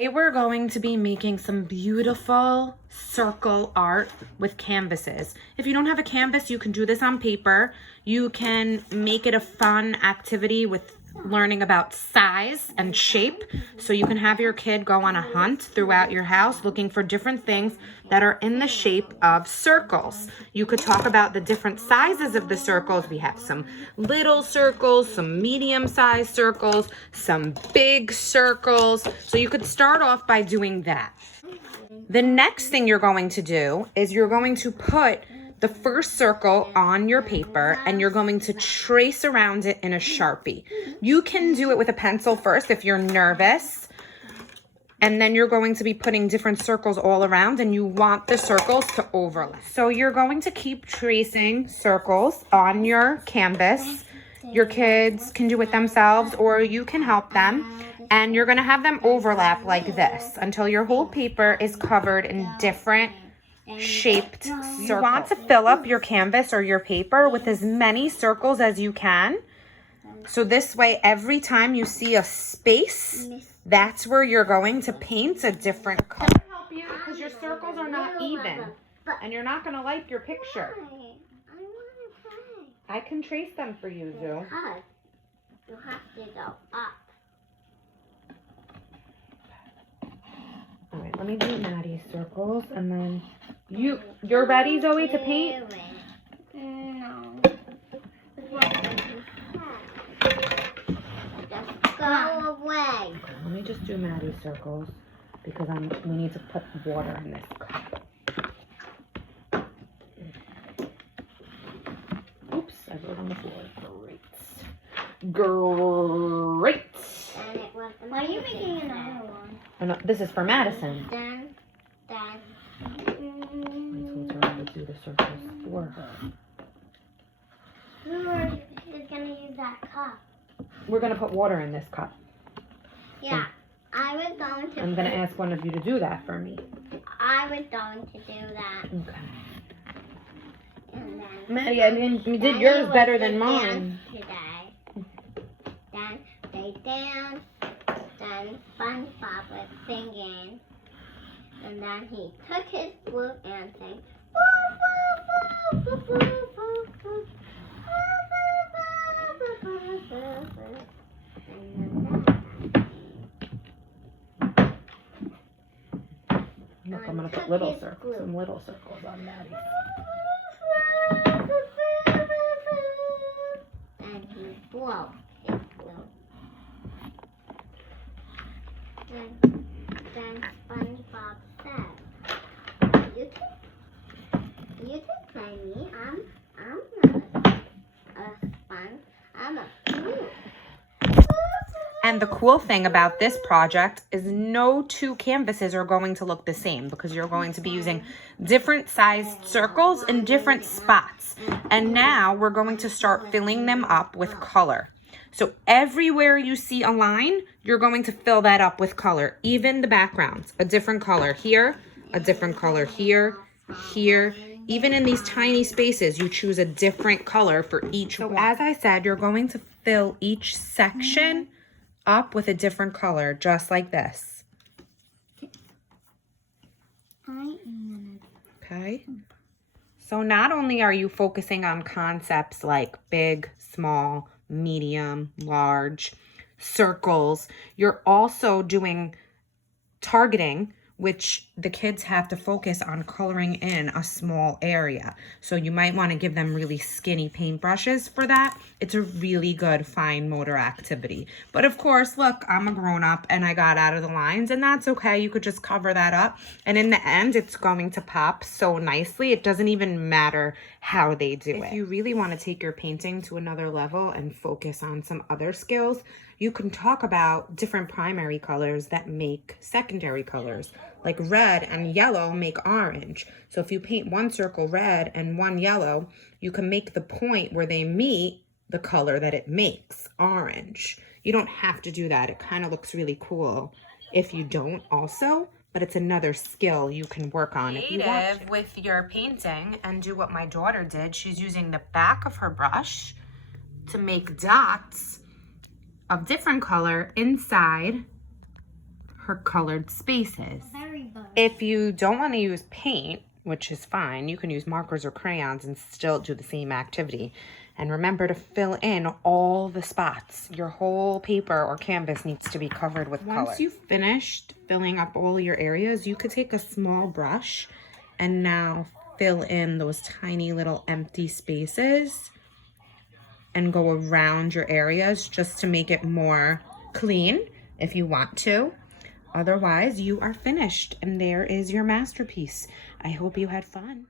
Today we're going to be making some beautiful circle art with canvases. If you don't have a canvas, you can do this on paper. You can make it a fun activity with learning about size and shape. So you can have your kid go on a hunt throughout your house looking for different things that are in the shape of circles. You could talk about the different sizes of the circles. We have some little circles, some medium-sized circles, some big circles. So you could start off by doing that. The next thing you're going to do is you're going to put the first circle on your paper and you're going to trace around it in a Sharpie. You can do it with a pencil first if you're nervous. And then you're going to be putting different circles all around and you want the circles to overlap. So you're going to keep tracing circles on your canvas. Your kids can do it themselves or you can help them. And you're gonna have them overlap like this until your whole paper is covered in different shaped circles. You want to fill up your canvas or your paper with as many circles as you can. So this way, every time you see a space, that's where you're going to paint a different color. Can I help you? Because your circles are not even and you're not gonna like your picture. I can trace them for you, Zoo. You have to go up. All right, let me do Maddie's circles, and then you're ready, Zoe, to paint? No. Just go away. Let me just do Maddie's circles because we need to put water in this cup. Oops, I wrote on the floor. Great. Why are you making another one? Oh, no, this is for Madison. Then. I told her I would do the circles for her. Who is going to use that cup? We're going to put water in this cup. Yeah, I was going to. I'm going to ask one of you to do that for me. I was going to do that. Okay. And then, Maddie, I mean, you did yours better than mine. Today. Then they danced. Then SpongeBob was singing. And then he took his flute and sang. Look, I'm going to put little circles, some little circles on Maddie. And he blew his flute. Then SpongeBob said, "You can play me. I'm not a sponge. I'm a flute." And the cool thing about this project is no two canvases are going to look the same because you're going to be using different sized circles in different spots. And now we're going to start filling them up with color. So everywhere you see a line, you're going to fill that up with color. Even the backgrounds, a different color here, a different color here, here. Even in these tiny spaces, you choose a different color for each one. So as I said, you're going to fill each section up with a different color, just like this. Okay. So not only are you focusing on concepts like big, small, medium, large, circles, you're also doing targeting, which the kids have to focus on coloring in a small area. So you might want to give them really skinny paintbrushes for that. It's a really good fine motor activity. But of course, look, I'm a grown-up and I got out of the lines, and that's okay. You could just cover that up. And in the end, it's going to pop so nicely. It doesn't even matter how they do it. If you really want to take your painting to another level and focus on some other skills, you can talk about different primary colors that make secondary colors. Like red and yellow make orange. So if you paint one circle red and one yellow, you can make the point where they meet the color that it makes, orange. You don't have to do that. It kind of looks really cool if you don't also, but it's another skill you can work on if you want to. With your painting and do what my daughter did. She's using the back of her brush to make dots of different color inside her colored spaces. Very blurry. If you don't want to use paint, which is fine, you can use markers or crayons and still do the same activity. And remember to fill in all the spots. Your whole paper or canvas needs to be covered with color. Once you've finished filling up all your areas, you could take a small brush and now fill in those tiny little empty spaces and go around your areas just to make it more clean if you want to. Otherwise, you are finished and there is your masterpiece. I hope you had fun.